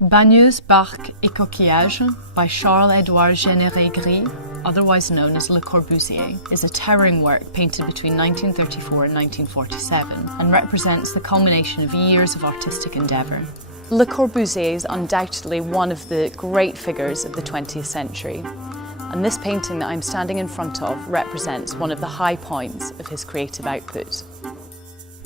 Baigneuse, barque et coquillage by Charles-Édouard Généré-Gris, otherwise known as Le Corbusier, is a towering work painted between 1934 and 1947 and represents the culmination of years of artistic endeavour. Le Corbusier is undoubtedly one of the great figures of the 20th century, and this painting that I'm standing in front of represents one of the high points of his creative output.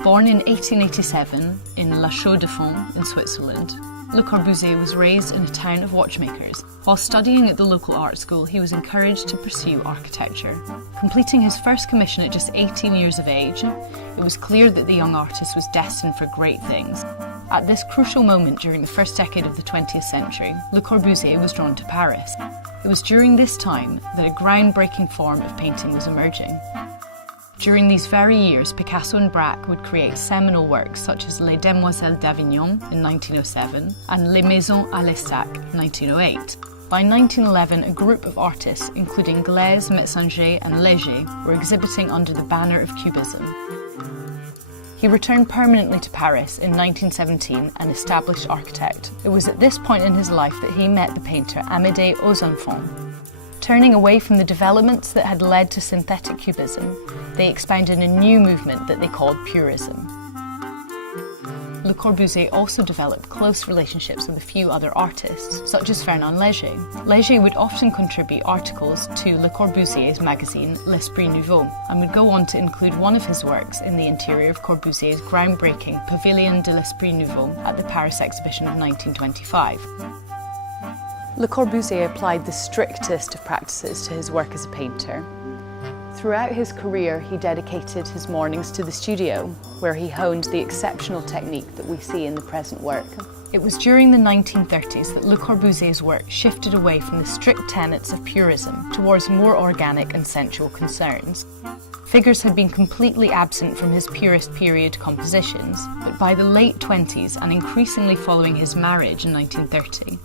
Born in 1887 in La Chaux-de-Fonds in Switzerland, Le Corbusier was raised in a town of watchmakers. While studying at the local art school, he was encouraged to pursue architecture. Completing his first commission at just 18 years of age, it was clear that the young artist was destined for great things. At this crucial moment during the first decade of the 20th century, Le Corbusier was drawn to Paris. It was during this time that a groundbreaking form of painting was emerging. During these very years, Picasso and Braque would create seminal works such as Les Demoiselles d'Avignon in 1907 and Les Maisons à l'Estaque in 1908. By 1911, a group of artists, including Glaise, Metzinger and Léger, were exhibiting under the banner of Cubism. He returned permanently to Paris in 1917 an established architect. It was at this point in his life that he met the painter Amédée Ozenfant. Turning away from the developments that had led to synthetic cubism, they expounded a new movement that they called purism. Le Corbusier also developed close relationships with a few other artists, such as Fernand Léger. Léger would often contribute articles to Le Corbusier's magazine L'Esprit Nouveau, and would go on to include one of his works in the interior of Corbusier's groundbreaking Pavilion de l'Esprit Nouveau at the Paris exhibition of 1925. Le Corbusier applied the strictest of practices to his work as a painter. Throughout his career, he dedicated his mornings to the studio, where he honed the exceptional technique that we see in the present work. It was during the 1930s that Le Corbusier's work shifted away from the strict tenets of purism towards more organic and sensual concerns. Figures had been completely absent from his purist period compositions, but by the late 20s and increasingly following his marriage in 1930,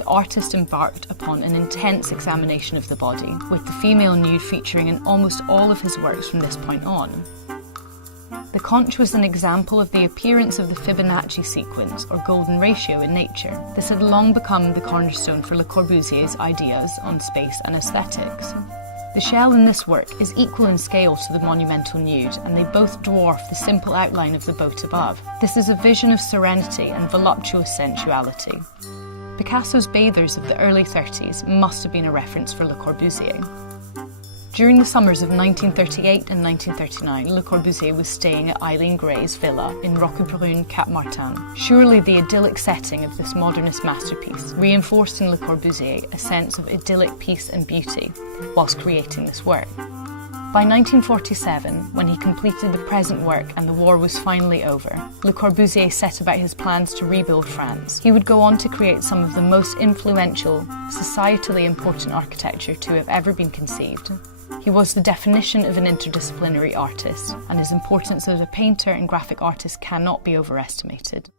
the artist embarked upon an intense examination of the body, with the female nude featuring in almost all of his works from this point on. The conch was an example of the appearance of the Fibonacci sequence or golden ratio in nature. This had long become the cornerstone for Le Corbusier's ideas on space and aesthetics. The shell in this work is equal in scale to the monumental nude, and they both dwarf the simple outline of the boat above. This is a vision of serenity and voluptuous sensuality. Picasso's bathers of the early 30s must have been a reference for Le Corbusier. During the summers of 1938 and 1939, Le Corbusier was staying at Eileen Gray's villa in Roquebrune, Cap Martin. Surely the idyllic setting of this modernist masterpiece reinforced in Le Corbusier a sense of idyllic peace and beauty whilst creating this work. By 1947, when he completed the present work and the war was finally over, Le Corbusier set about his plans to rebuild France. He would go on to create some of the most influential, societally important architecture to have ever been conceived. He was the definition of an interdisciplinary artist, and his importance as a painter and graphic artist cannot be overestimated.